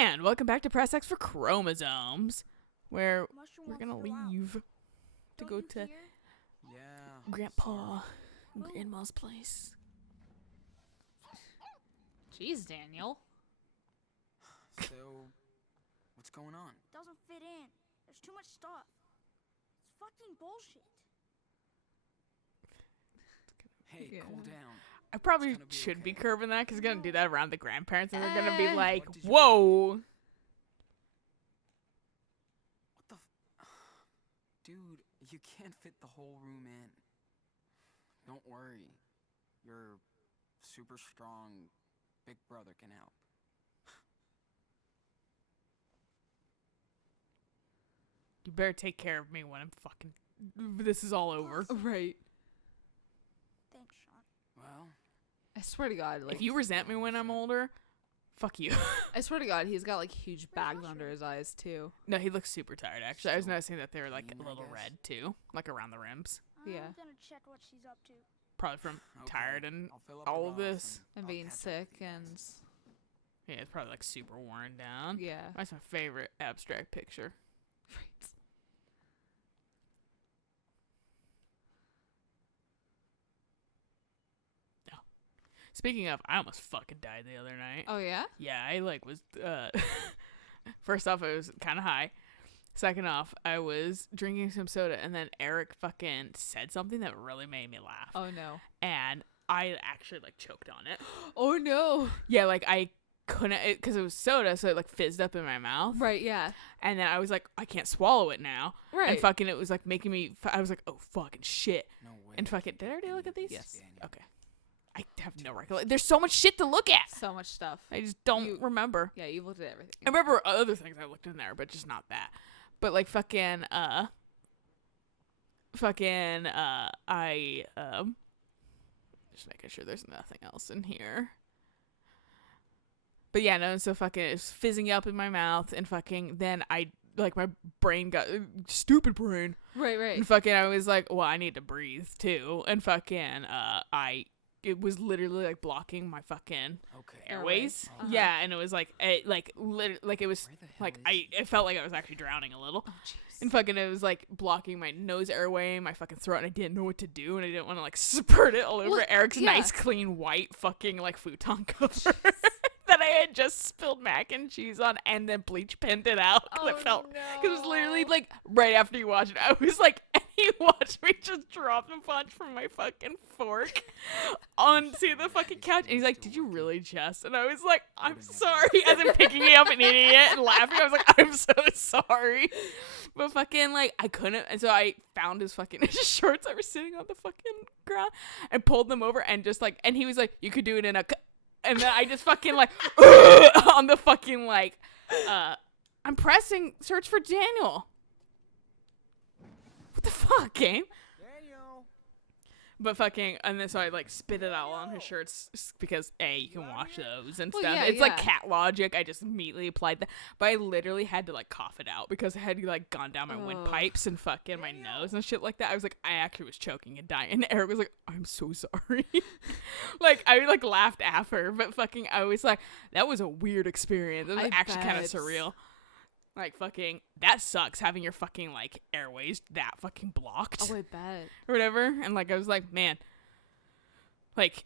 And welcome back to Press X for Chromosomes, where we're gonna leave to go to Grandpa and Grandma's place. Jeez, Daniel. So, what's going on? Doesn't fit in. There's too much stuff. It's fucking bullshit. Hey, cool down. I probably It's gonna be should be okay. curving that because I'm gonna do that around the grandparents, and they're gonna be like, What did you "Whoa." What the Dude, you can't fit the whole room in. Don't worry. Your super strong big brother can help. You better take care of me when I'm fucking. This is all over. Right. Thanks, Sean. Well, I swear to God, like If you resent me when I'm older, fuck you. I swear to God, he's got like huge bags under his eyes too. No, he looks super tired. Actually, I was noticing that they were like Clean, a I little guess. red too, like around the rims. Yeah. I'm gonna check what she's up to. Probably from okay. tired and I'll fill up all the of box this. And I'll being catch up sick with you guys. and Yeah, it's probably like super worn down. yeah. That's my favorite abstract picture. Right. Speaking of, I almost fucking died the other night. Oh yeah. Yeah, I like was first off, I was kind of high. Second off, I was drinking some soda, and then Eric fucking said something that really made me laugh. Oh no. And I actually like choked on it. Oh no. Yeah, like I couldn't, because it was soda, so it like fizzed up in my mouth. Right. Yeah. And then I was like, I can't swallow it now. Right. And fucking, it was like making me. I was like, oh fucking shit. No way. And fucking, did I already look at these? Yes. Daniel. Okay. I have no recollection. There's so much shit to look at. So much stuff. I just don't You- remember. Yeah, you've looked at everything. I remember other things I looked in there, but just not that. But like fucking I just making sure there's nothing else in here. But yeah, no, so fucking it's fizzing up in my mouth, and fucking then I like my brain got stupid brain. Right. Right. And fucking I was like, well, I need to breathe too. And fucking it was literally like blocking my fucking Okay. airways. Uh-huh. Yeah, and it was like it like it was Where the hell like is it felt like I was actually drowning a little. Oh jeez. And fucking it was like blocking my nose airway, my fucking throat, and I didn't know what to do, and I didn't want to like spurt it all over Well, Eric's yeah. nice clean white fucking like futon cover that I had just spilled mac and cheese on and then bleach pinned it out because it felt it was literally like right after you watched it, I was like, and he watched me just drop a punch from my fucking fork onto the fucking couch, and he's like, "Did you really, Jess?" And I was like, "I'm sorry," as in picking me up and eating it and laughing. I was like, "I'm so sorry," but fucking like I couldn't, and so I found his fucking shorts that were sitting on the fucking ground and pulled them over and just like, and he was like, "You could do it in a," and then I just fucking like on the fucking like, I'm pressing search for Daniel. What the fuck, game? Daniel. But fucking, and then so I like spit it out on his shirts because you can wash those and Well, stuff. yeah, It's like yeah. cat logic. I just immediately applied that, but I literally had to like cough it out because it had like gone down my Ugh. windpipes and fucking my nose and shit like that. I was like, I actually was choking and dying. And Eric was like, I'm so sorry. Like I like laughed after, but fucking I was like, that was a weird experience. It was I actually kind of bet. surreal. Like fucking, that sucks having your fucking like airways that fucking blocked Oh, I bet. or whatever. And like I was like, man, like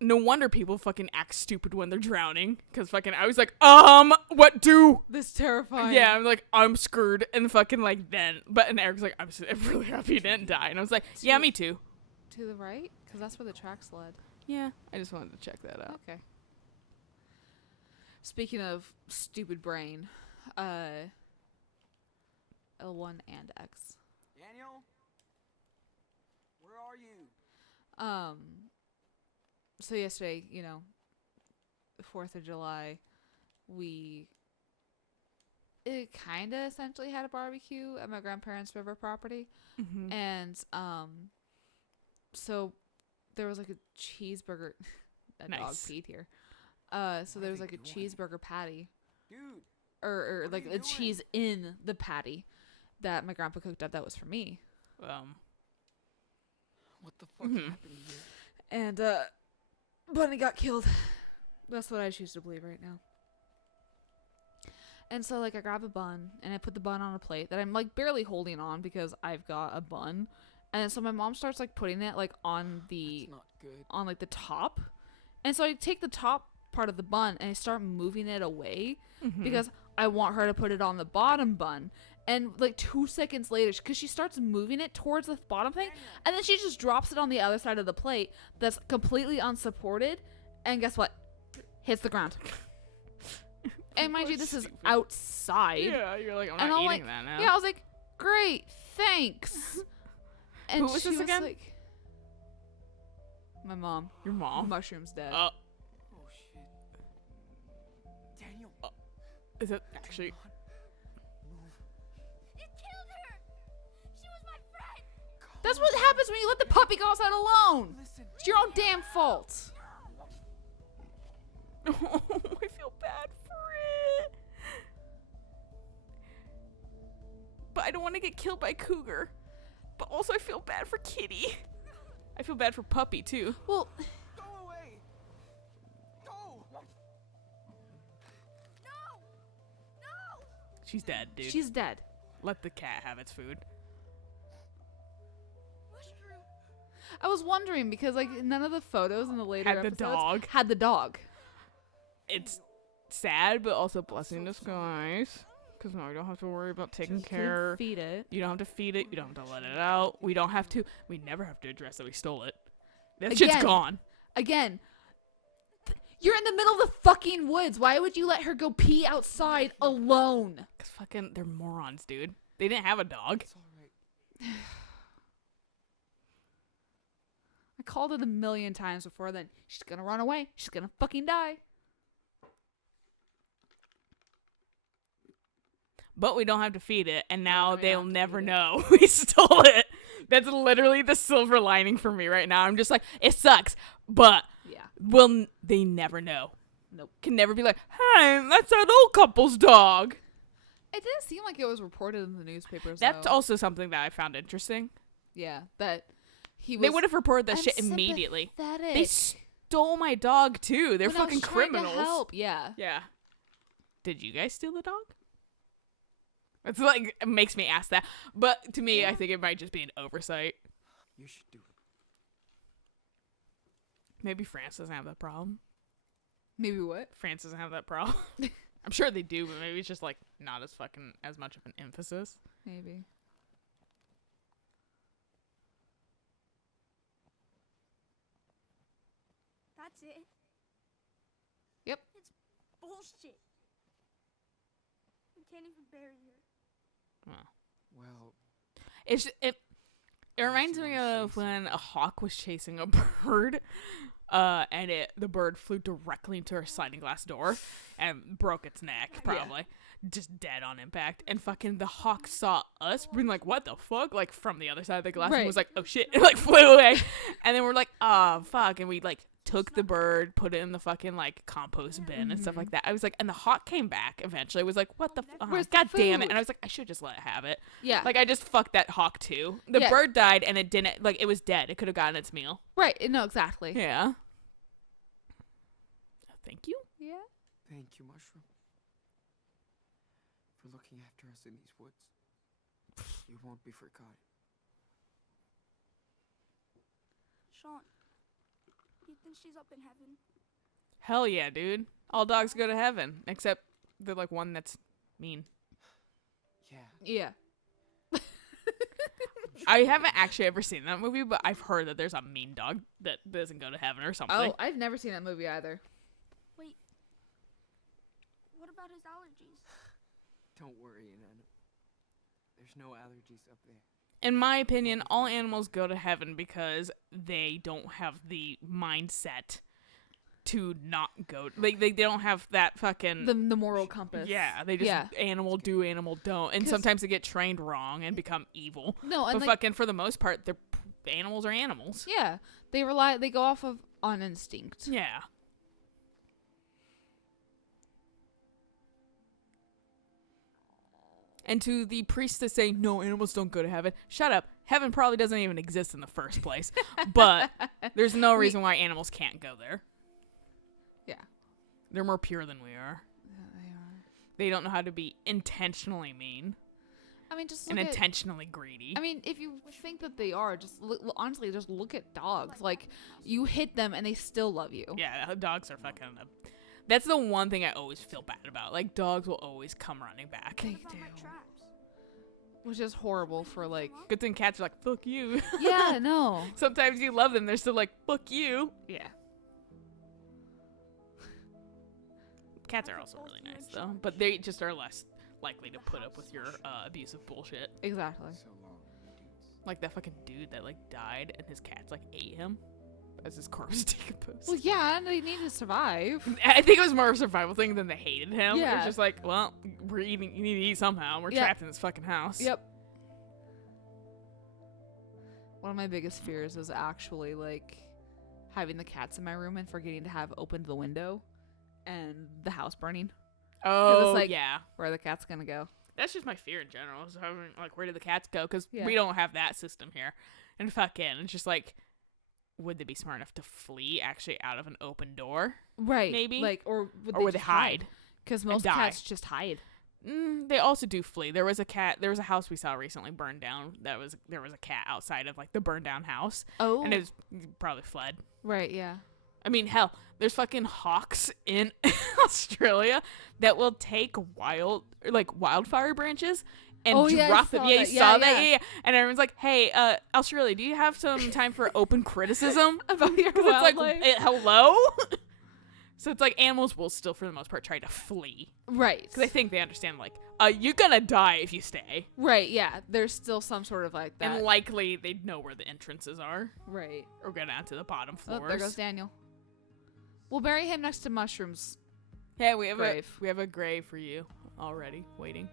no wonder people fucking act stupid when they're drowning, because fucking I was like, what do? This terrifying. Yeah, I'm like, I'm screwed. And fucking like then, and Eric's like, I'm really happy he didn't die. And I was like, yeah, me too. To the right, because that's where the tracks led. Yeah, I just wanted to check that out. Okay. Speaking of stupid brain, L1 and X. Daniel. Where are you? So yesterday, 4th of July, we kind of essentially had a barbecue at my grandparents' river property. Mm-hmm. And, so there was like a cheeseburger, that dog Nice. peed here. So What there are was they like a doing? cheeseburger patty, Dude. or What are like you the doing? cheese in the patty that my grandpa cooked up that was for me. What the fuck Mhm. happened here? And, Bunny got killed. That's what I choose to believe right now. And so like I grab a bun and I put the bun on a plate that I'm like barely holding on because I've got a bun. And so my mom starts like putting it like on It's not good. on like the top. And so I take the top part of the bun and I start moving it away because I want her to put it on the bottom bun. And like 2 seconds later, because she starts moving it towards the bottom thing, and then she just drops it on the other side of the plate that's completely unsupported. And guess what? Hits the ground. And mind you, this is outside. Yeah, you're like, I'm And not I'm eating like, that now. yeah, I was like, great, thanks. And Who was she this again? Like, my mom. Your mom? Mushroom's dead. Oh shit. Daniel. Is it actually? It killed her! She was my friend! That's what happens when you let the puppy go outside alone. Listen. It's your own damn fault. I feel bad for it. But I don't want to get killed by cougar. But also I feel bad for kitty. I feel bad for puppy too. Well, Go away. Go. No! No! She's dead, dude. she's dead. Let the cat have its food. Mushroom! I was wondering because like none of the photos in the later Had the episodes dog. had the dog. It's sad, but also blessing in disguise. Because now we don't have to worry about taking care. Couldn't feed it. You don't have to feed it. You don't have to let it out. We don't have to. We never have to address that we stole it. That shit's Again. gone. Again, you're in the middle of the fucking woods. Why would you let her go pee outside alone? Because fucking, they're morons, dude. They didn't have a dog. It's all right. I called it 1,000,000 times before then. She's gonna run away. She's gonna fucking die. But we don't have to feed it, and Yeah, now we don't they'll have to never feed it. know we stole it. That's literally the silver lining for me right now. I'm just like, it sucks, but Yeah. they never know. Nope. Can never be like, hey, that's that old couple's dog. It didn't seem like it was reported in the newspapers. That's though. also something that I found interesting. Yeah, that he was. They would have reported that I'm shit immediately. sympathetic. They stole my dog too. They're when I was fucking trying to criminals. help. Yeah. Yeah. Did you guys steal the dog? It's like, it makes me ask that. But to me, I think it might just be an oversight. You should do it. Maybe France doesn't have that problem. Maybe what? France doesn't have that problem. I'm sure they do, but maybe it's just like not as fucking as much of an emphasis. Maybe. That's it. Yep. It's bullshit. We can't even bury her. Well, It reminds me of when a hawk was chasing a bird, and the bird flew directly into her sliding glass door and broke its neck, probably. Just dead on impact. And fucking the hawk saw us being like, what the fuck? Like from the other side of the glass and Right. was like, oh shit, and like flew away. And then we're like, oh fuck. And we like took the bird, put it in the fucking like compost bin and stuff like that. I was like, and the hawk came back eventually. I was like, what the Where's the god damn it. food? And I was like, I should just let it have it. Yeah. Like I just fucked that hawk too. The Yeah. bird died and it didn't, like it was dead. It could have gotten its meal. Right. No, exactly. Yeah. Thank you. Yeah. thank you, Mushroom, for looking after us in these woods. You won't be forgotten. Sean, you think she's up in heaven? Hell yeah, dude. All dogs go to heaven, except the like one that's mean. Yeah. Yeah. I haven't actually ever seen that movie, but I've heard that there's a mean dog that doesn't go to heaven or something. Oh, I've never seen that movie either. Wait. What about his allergies? Don't worry, Nana. There's no allergies up there. In my opinion, all animals go to heaven because they don't have the mindset to not go. Like they don't have that fucking. The moral compass. Yeah, they just animal do, animal don't, and 'Cause- sometimes they get trained wrong and become evil. No, and But like, fucking for the most part, they're animals are animals. yeah, they go off of on instinct. Yeah. And to the priest that say no, animals don't go to heaven, shut up. Heaven probably doesn't even exist in the first place. But there's no reason why animals can't go there. Yeah. They're more pure than we are. Yeah, they are. They don't know how to be intentionally mean I mean, just and look at. intentionally greedy. I mean, if you think that they are, just honestly, just look at dogs. Like, you hit them and they still love you. Yeah, dogs are fucking up. That's the one thing I always feel bad about. Like, dogs will always come running back. They About do. my traps. Which is horrible for, like. Good thing cats are like, fuck you. Yeah, no. Sometimes you love them, they're still like, fuck you. Yeah. Cats are also really nice, though. But they just are less likely to put up with your abusive bullshit. Exactly. So long, dudes. Like that fucking dude that, like, died and his cats, like, ate him as his corpse decomposed. Well, yeah, and they need to survive. I think it was more of a survival thing than they hated him. Yeah. It's just like, well, we're eating. You need to eat somehow. We're Yeah. trapped in this fucking house. Yep. One of my biggest fears is actually, like, having the cats in my room and forgetting to have opened the window and the house burning. Oh, like- yeah. Where are the cats gonna go? That's just my fear in general. Is having, like, where did the cats go? Because Yeah. we don't have that system here. And fucking, it's just like, would they be smart enough to flee actually out of an open door? Right. Maybe. Like, or Or would they just hide? Because and most die? cats just hide. They also do flee. There was a house we saw recently burned down. There was a cat outside of, like, the burned down house. Oh. And it was probably fled. Right, yeah. I mean, hell, there's fucking hawks in Australia that will take wildfire branches and Oh, yeah, I drop them. saw Yeah, you that. saw Yeah, that? yeah. Yeah. And everyone's like, hey, Australia, do you have some time for open criticism? About your 'Cause it's like, wildlife. hello? So it's like animals will still, for the most part, try to flee. Right. Because I think they understand, like, you're gonna die if you stay. Right, yeah. There's still some sort of, like, that. And likely they know where the entrances are. Right. Or go down to the bottom floors. Oh, there goes Daniel. We'll bury him next to mushrooms. Yeah, we have Grave. a grave for you already waiting.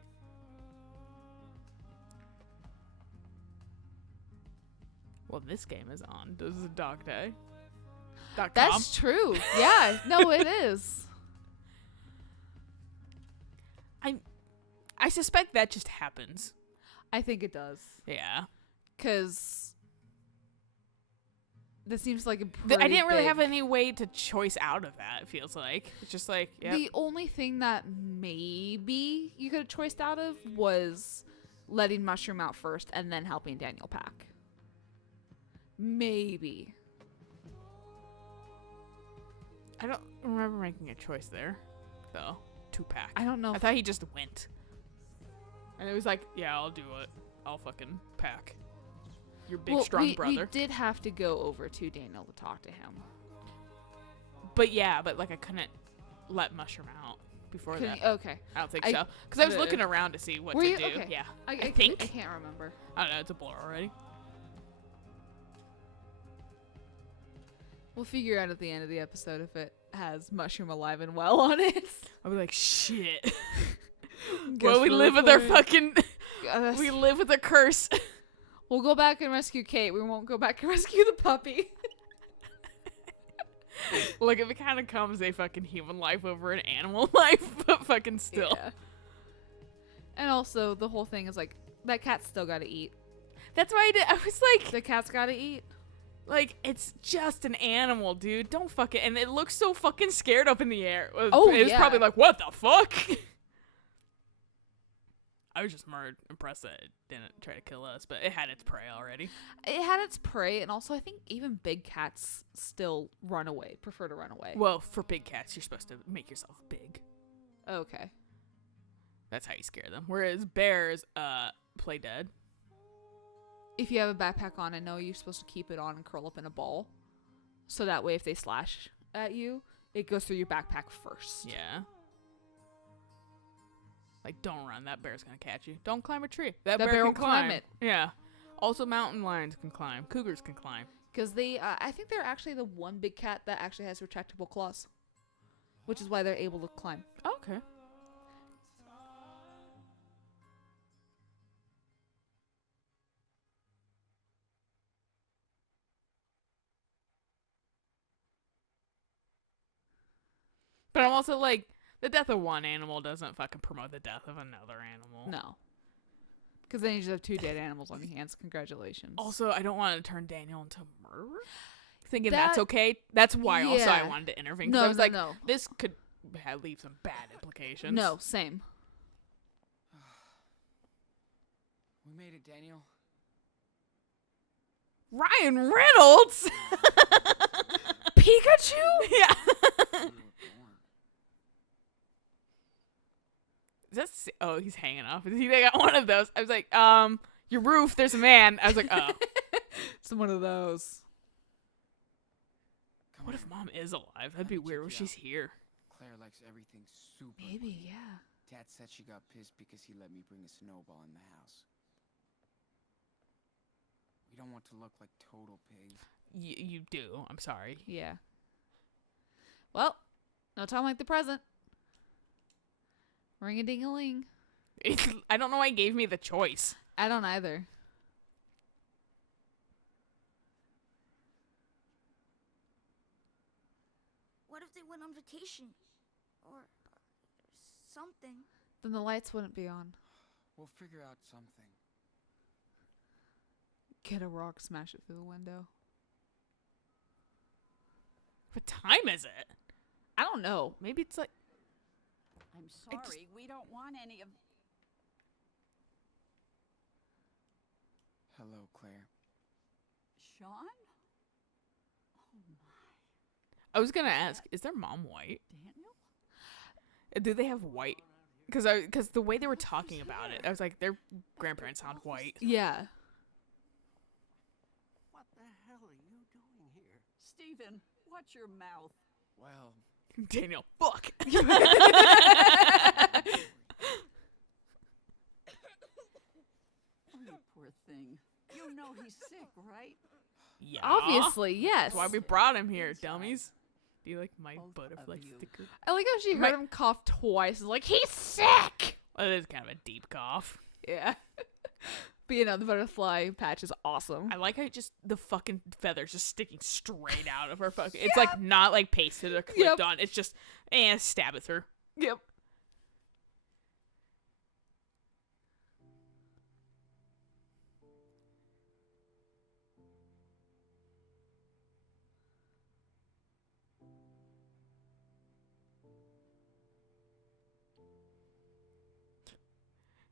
Well, this game is on. This is a dog day. .com. That's true. Yeah. No, it is. I suspect that just happens. I think it does. Yeah. Because this seems like a I didn't really big- have any way to choice out of that, it feels like. It's just like, yeah. The only thing that maybe you could have choiced out of was letting Mushroom out first and then helping Daniel pack. Maybe. I don't remember making a choice there, though. 2-pack. I don't know. I If, thought he just went. And it was like, yeah, I'll do it. I'll fucking pack. Your big, strong brother. We did have to go over to Daniel to talk to him. But yeah, like I couldn't let Mushroom out before Couldn't that. you- okay. I don't think I so. Because I was could've. looking around to see what Were to you? do. Okay. Yeah. I think. I can't remember. I don't know. It's a blur already. We'll figure out at the end of the episode if it has Mushroom alive and well on it. I'll be like, shit. Guess Well, we we'll live with our play. fucking. Guess- We live with a curse. We'll go back and rescue Kate. We won't go back and rescue the puppy. Look, if it kind of comes a fucking human life over an animal life, but fucking still. Yeah. And also, the whole thing is like, that cat's still gotta eat. That's why I was like, The cat's gotta eat. it's just an animal, dude. Don't fuck it. And it looks so fucking scared up in the air. Oh, it was yeah. probably like, what the fuck? I was just more impressed that it didn't try to kill us, but it had its prey already. It had its prey, and also I think even big cats still run away, prefer to run away. Well, for big cats, you're supposed to make yourself big. Okay. That's how you scare them. Whereas bears, play dead. If you have a backpack on, I know you're supposed to keep it on and curl up in a ball. So that way if they slash at you, it goes through your backpack first. Yeah. Like, don't run. That bear's gonna catch you. Don't climb a tree. That bear bear can will climb it. Yeah. Also, mountain lions can climb. Cougars can climb. Because they, I think they're actually the one big cat that actually has retractable claws. Which is why they're able to climb. Okay. But I'm also like, the death of one animal doesn't fucking promote the death of another animal. No. Because then you just have 2 dead animals on your hands. Congratulations. Also, I don't want to turn Daniel into a murderer. Thinking That- that's okay. That's why also I Yeah. wanted to intervene. 'Cause No, I was no, like, no. this could leave some bad implications. No, same. We made it, Daniel. Ryan Reynolds. Pikachu? Yeah. We were born. Oh, he's hanging off. He they got one of those. I was like, your roof. There's a man. I was like, oh. It's one of those. Come What on. if Mom is alive? That'd Let be me weird when check you she's out. here. Claire likes everything super. Maybe, clean. yeah. Dad said she got pissed because he let me bring a snowball in the house. We don't want to look like total pigs. You do. I'm sorry. Yeah. Well, no time like the present. Ring-a-ding-a-ling. I don't know why he gave me the choice. I don't either. What if they went on vacation? Or something. Then the lights wouldn't be on. We'll figure out something. Get a rock, smash it through the window. What time is it? I don't know. Maybe it's like. I'm I just- sorry, we don't want any of... Hello, Claire. Sean? I was gonna ask, is their mom white? Daniel? Do they have white? Because the way they were talking about it, I was like, their grandparents sound white. Yeah. What the hell are you doing here? Stephen, watch your mouth. Well, Daniel, fuck. Oh, you poor thing. You know he's sick, right? Yeah. Obviously, yes. That's why we brought him here, dummies. Do you like my Both butterfly of you. sticker? I like how she heard him cough twice. It's like, he's sick! Well, it is kind of a deep cough. Yeah. But you know, the butterfly patch is awesome. I like how just the fucking feathers just sticking straight out of her fucking. It's like not like pasted or clipped on. It's just stab it through. Yep.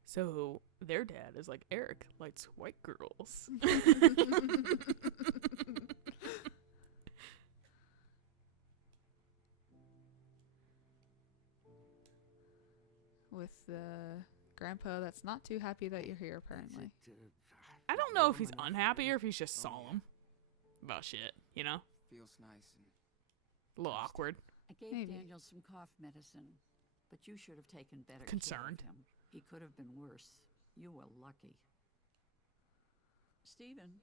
So their dad is like, Eric likes white girls. With grandpa that's not too happy that you're here, apparently. I don't know if he's unhappy or if he's just solemn about shit, you know? feels nice and A little awkward. I gave Maybe. Daniel some cough medicine, but you should have taken better Concerned. care of him. He could have been worse. You were lucky. Stephen,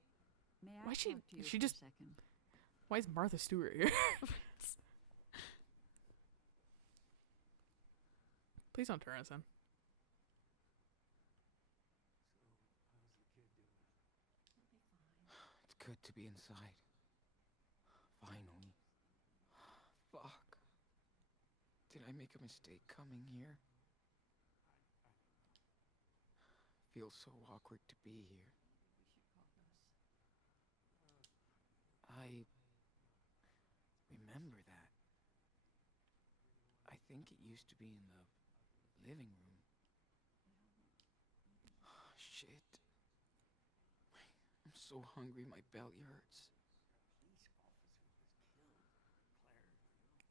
may I Why she- talk to you she for just- a second? Why is Martha Stewart here? Please don't turn us in. it's good to be inside. Finally. Fuck. Did I make a mistake coming here? Feels so awkward to be here. I remember that. I think it used to be in the living room. Shit. I'm so hungry, my belly hurts.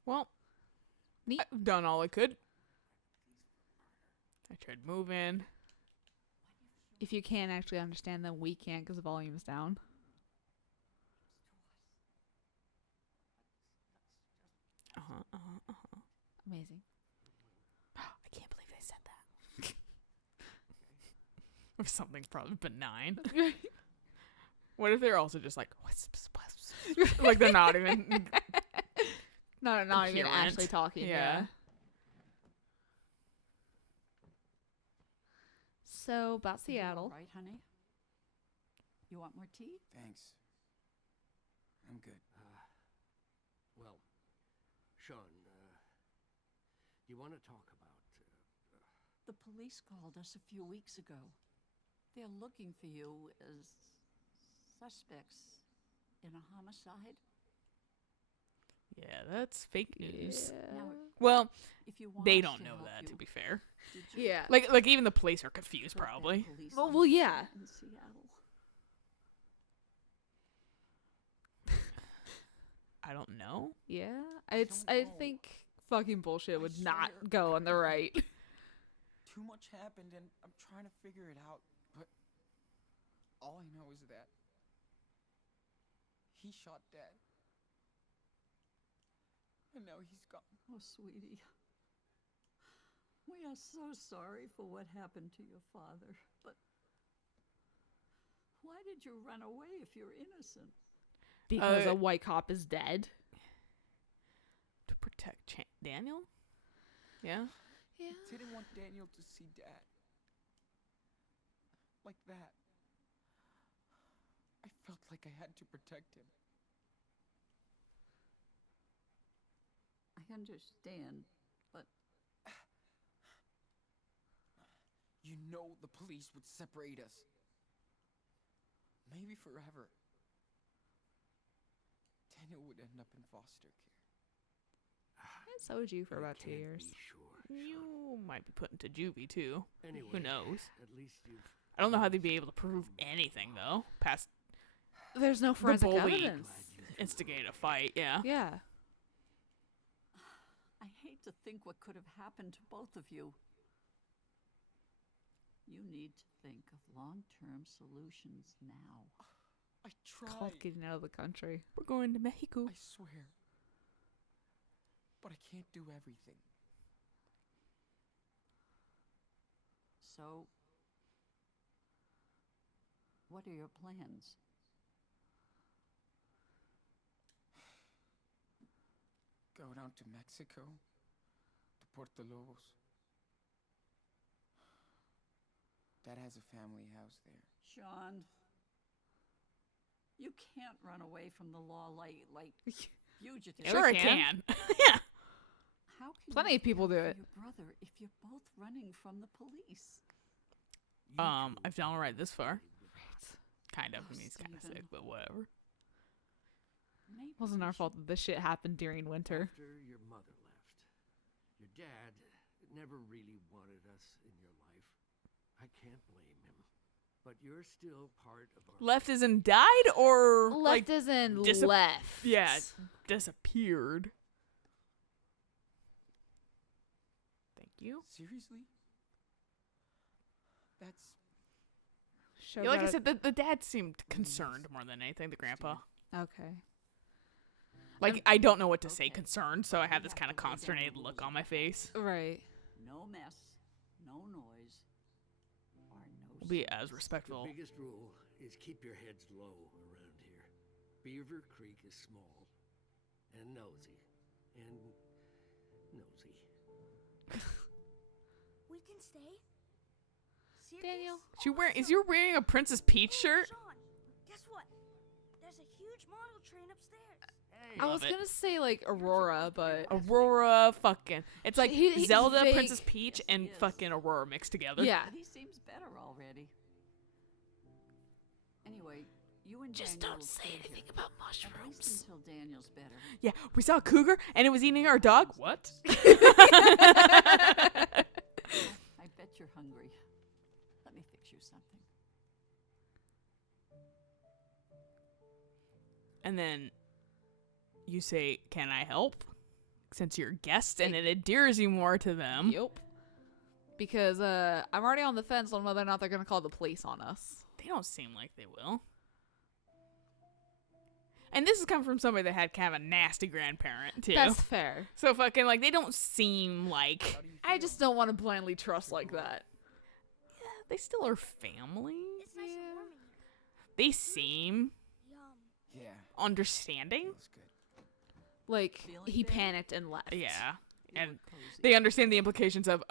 Well, Neat. I've done all I could. I tried moving. If you can't actually understand them, we can't because the volume's down. Amazing. I can't believe they said that. Or something probably benign. What if they're also just like, like they're not even. Not even Coherent. actually talking. Yeah. Yeah. So about You all Seattle. right, honey? You want more tea? Thanks. I'm good. Well, Sean, you want to talk about... The police called us a few weeks ago. They're looking for you as suspects in a homicide. Yeah, that's fake news. Yeah. Now, Well, if you want they us don't to know help that, you, to be fair. did you Yeah. Like even the police are confused, put that probably. police Well, officer yeah. in Seattle? I don't know. Yeah. I I don't know. think fucking bullshit I would not swear go on the right. Too much happened, and I'm trying to figure it out, but all I know is that he shot Dad. And now he's gone. Oh, sweetie. We are so sorry for what happened to your father, but why did you run away if you're innocent? Because a white cop is dead. To protect Daniel? Yeah. Yeah. I didn't want Daniel to see Dad. Like that. I felt like I had to protect him. I understand, but You know the police would separate us. Maybe forever. Daniel would end up in foster care. And so would you for I about 2 can't years. be sure, Sean. You might be put into juvie, too. Anyway, Who knows? At least you've. I don't know how they'd be able to prove anything, though. Past There's no forensic bully. evidence. instigate a fight, yeah. Yeah. I hate to think what could have happened to both of you. You need to think of long-term solutions now. I Called tried. getting out of the country. We're going to Mexico. I swear. But I can't do everything. So, what are your plans? Go down to Mexico, to Puerto Lobos. Dad has a family house there. Sean, you can't run away from the law like fugitives. Sure, I can. can. Yeah. How can Plenty you of people care do for it. Your brother, if you're both running from the police. I've done all right this far. Kind of. Oh, I mean, he's kind of sick, Steven. but whatever. Maybe Wasn't we our fault should- that this shit happened during winter. After your mother left, your dad never really wanted us in your life. I can't blame him. But you're still part of our Left as in died or Left like as in disap- left. yeah, disappeared. Thank you. Seriously? That's Show Yeah, like I got- said, the dad seemed concerned more than anything, the grandpa. Okay. Like, I don't know what to say Okay. concerned, so I We have this have kind of to lay down consternated the look rules on my of face. Right. No mess, no noise, or no Be secrets. as The respectful. biggest rule is keep your heads low around here. Beaver Creek is small and nosy. And nosy. We can stay? Serious? Daniel. Is you wearing a Princess Peach shirt? Sean, guess what? There's a huge model train upstairs. Hey, I Love was it. gonna say like Aurora, but Aurora fucking. It's like He's Zelda, vague. Princess Peach, Yes, he and is. fucking Aurora mixed together. yeah. But he seems better already. Anyway, you and Just Daniel don't will say stay anything here, about at least mushrooms. until Daniel's better. Yeah, we saw a cougar and it was eating our dog. What? I bet you're hungry. Let me fix you something. And then you say, "Can I help?" Since you're a guest, and it endears you more to them. Yep. Because I'm already on the fence on whether or not they're gonna call the police on us. They don't seem like they will. And this is coming from somebody that had kind of a nasty grandparent too. That's fair. So fucking like they don't seem like how do you I feel? just don't want to blindly trust like that. they still are family. It's nice and warm in here. They seem Yum. Yeah, understanding. feels good. Like Feeling he better? panicked and left. Yeah. You And look cozy. they understand the implications of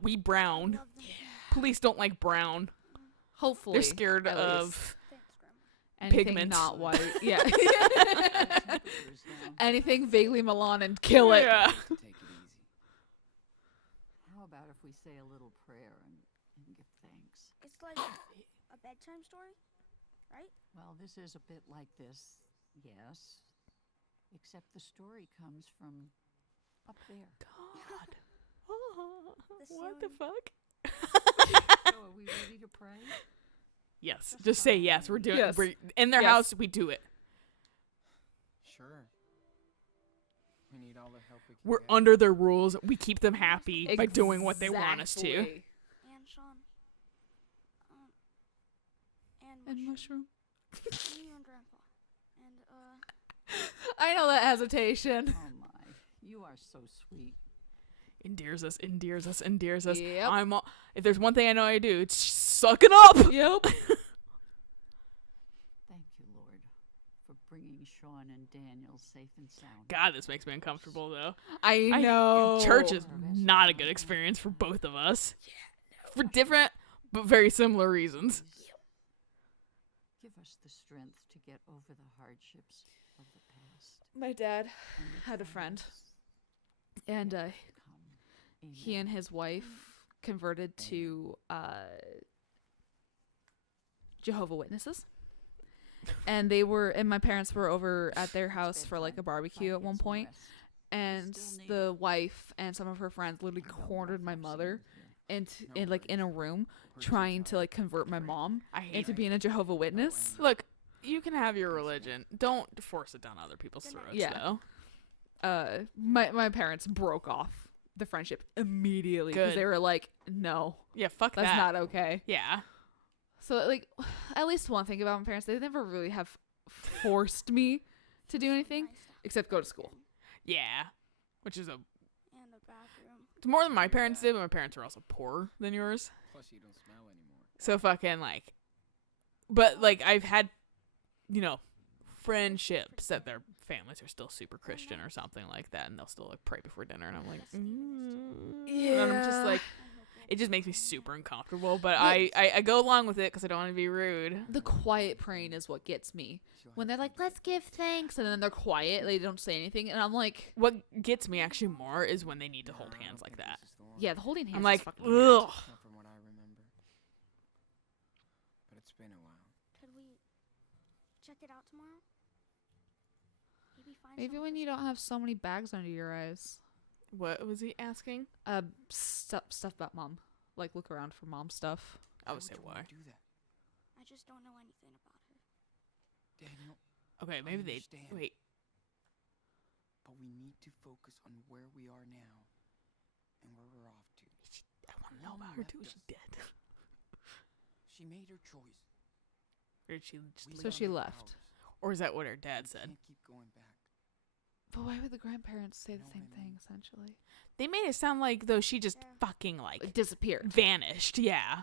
we brown. Love them. Police don't like brown. Hopefully. They're scared at of least. Thanks, Grandma. Anything pigment. not white. Yeah. Temperatures down. Anything vaguely Milan and kill it. Yeah. Take it easy. How about if we say a little prayer and give thanks? It's like a bedtime story, right? Well, this is a bit like this, yes. Except the story comes from up there. God. Oh, The what the ceiling. fuck? So are we ready to pray? Yes. Just say yes. We're doing Yes. We're in their Yes. house. We do it. Sure. We need all the help we can We're get. under their rules. We keep them happy by doing what they want us to. Exactly. And Sean. And And mushroom. And you and Grandpa. And I know that hesitation. Oh my, you are so sweet. Endears us, endears us, endears us. Yep. If there's one thing I know I do, it's sucking up. Yep. Thank you, Lord, for bringing Sean and Daniel safe and sound. God, this makes me uncomfortable though. I know. Church is not a good experience for both of us. For different but very similar reasons. Give us the strength to get over the hardships of the past. My dad and the had a friend, trials and yet to come. he Amen. and his wife converted to Jehovah Witnesses. And my parents were over at their house for like a barbecue at one point, and the wife and some of her friends literally cornered my mother in a room trying to like convert my mom I hate into it. being a Jehovah Witness. Look, you can have your religion. Don't force it down other people's throats, Yeah. though. My parents broke off the friendship immediately because Good. they were like, no, Yeah, fuck that's that. not okay. Yeah. So like, at least one thing about my parents, they never really have forced me to do anything except go to school. Yeah. Which is And a bathroom. it's more than my parents did, but my parents are also poorer than yours. Plus, you don't smell anymore. So fucking like, but like I've had, friendships that their families are still super Christian or something like that, and they'll still like pray before dinner, and I'm like, and I'm just like, it just makes me super uncomfortable. But I go along with it because I don't want to be rude. The quiet praying is what gets me. When they're like, let's give thanks, and then they're quiet, they don't say anything, and I'm like, What gets me actually more is when they need to hold hands like that. yeah, the holding hands I'm is like, fucking weird. ugh. Not from what I remember. But it's been a while. Could we check it out tomorrow? Maybe find Maybe some when you don't have so many bags under your eyes. What was he asking? Stuff about mom. Like, look around for mom stuff. I would say you wanna why. do that? I just don't know anything about her. Daniel, Okay, maybe they understand. wait. but we need to focus on where we are now and where we're off to. I want to know about her too. Is she dead? She made her choice. Or did she just We So leave? she made left. ours. Or is that what her dad We said? can't keep going back. But why would the grandparents say You the know same what I thing, mean. essentially? They made it sound like though she just Yeah. fucking like Like, disappeared. vanished. Yeah.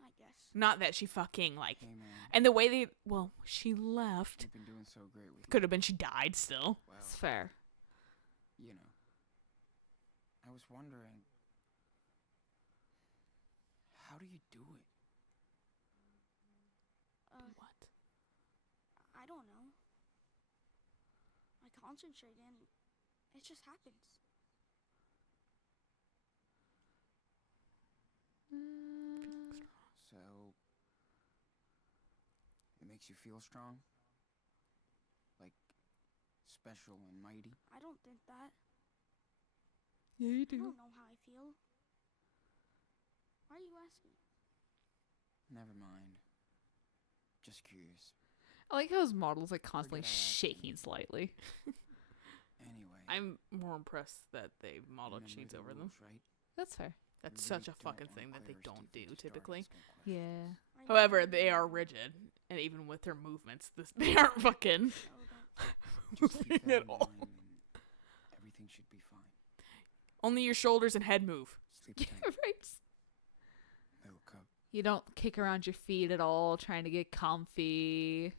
I guess. Not that she fucking like. Hey man, And the way she left. you've been doing so great with Could have been she died still. Well, It's fair. I was wondering, how do you do it? What? I don't know. I concentrate and it just happens. So, it makes you feel strong? Like, special and mighty? I don't think that. Yeah, you I don't know how I feel. Why are you asking? Never mind. Just curious. I like how his model's like constantly Forget I asked. shaking slightly. Anyway. I'm more impressed that they modeled remember sheets the over them. rules, right? That's fair. That's We really such a don't fucking wanna thing that they clear our don't teeth do to start typically. asking questions. Yeah. I However, know. they are rigid, and even with their movements, they aren't fucking So don't- Just keep moving that at in all. mind and everything should be fine. Only your shoulders and head move. Sleep tight, Right. little cub. You don't kick around your feet at all, trying to get comfy.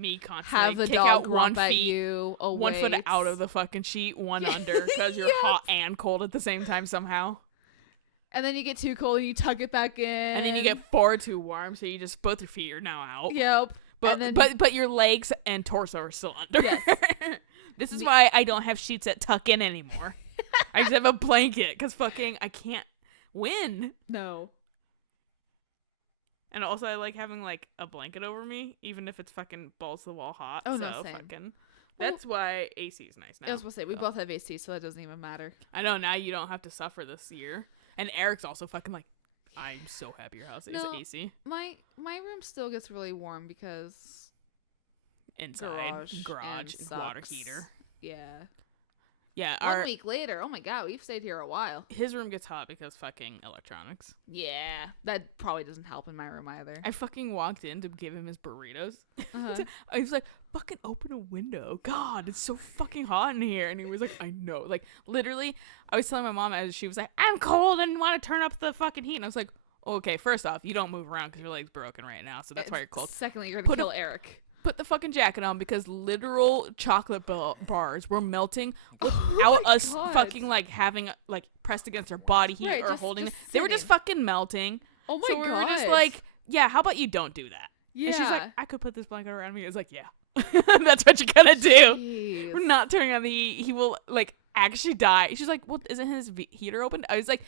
Me constantly Have the kick dog out one grump at feet, you. one foot awaits. out of the fucking sheet, one under, because you're hot and cold at the same time somehow. And then you get too cold and you tuck it back in. And then you get far too warm, so you just both your feet are now out. Yep. But and then- but your legs and torso are still under. Yes. This is why I don't have sheets that tuck in anymore. I just have a blanket because fucking I can't win. No. And also I like having like a blanket over me, even if it's fucking balls to the wall hot. Oh, so no, same. fucking That's why AC is nice now. I was gonna say we So. both have AC, so that doesn't even matter. I know, now you don't have to suffer this year. And Eric's also fucking like, I'm so happy your house is No. AC. My room still gets really warm because Inside, garage and water sucks. heater. Yeah. Yeah, 1 week later, oh my god, we've stayed here a while. his room gets hot because fucking electronics. Yeah, that probably doesn't help in my room either. I fucking walked in to give him his burritos. Uh-huh. I was like, fucking open a window. God, it's so fucking hot in here. And he was like, I know. Like, literally, I was telling my mom as she was like, I'm cold and want to turn up the fucking heat. And I was like, okay, first off, you don't move around because your leg's broken right now. So that's why you're cold. Secondly, you're gonna Put a- kill Eric. Put the fucking jacket on because literal chocolate bars were melting without Oh my us God. fucking like having like pressed against our body heat Right, or just- holding just it. They were just sitting. fucking melting. Oh my So god. we were just like, yeah, how about you don't do that? yeah. And she's like, I could put this blanket around me. I was like, yeah, that's what you're gonna do. Jeez. We're not turning on the heat. He will like actually die. She's like, well, isn't his heater open? I was like,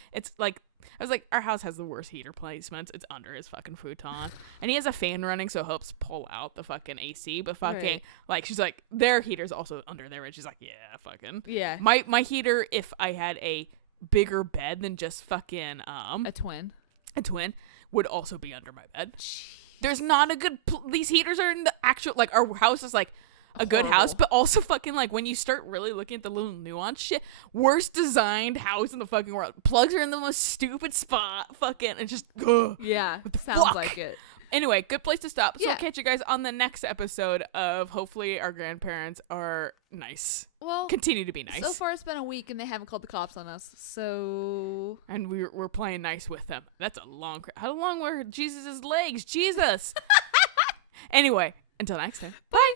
our house has the worst heater placements. It's under his fucking futon. And he has a fan running, so it helps pull out the fucking AC. But fucking, Right. like, she's like, their heater's also under there. And she's like, yeah, fucking. Yeah. My heater, if I had a bigger bed than just fucking A twin. a twin, would also be under my bed. There's not a good these heaters are in the actual, like, our house is like a good house, Horrible. but also fucking like when you start really looking at the little nuance shit, worst designed house in the fucking world. Plugs are in the most stupid spot, fucking, and just ugh. Yeah. the Sounds fuck? like it. Anyway, good place to stop. So Yeah. I'll catch you guys on the next episode of hopefully our grandparents are nice. Well, Continue to be nice. so far it's been a week and they haven't called the cops on us. So And we're playing nice with them. That's a long how long were Jesus' legs? Jesus. Anyway, until next time. Bye.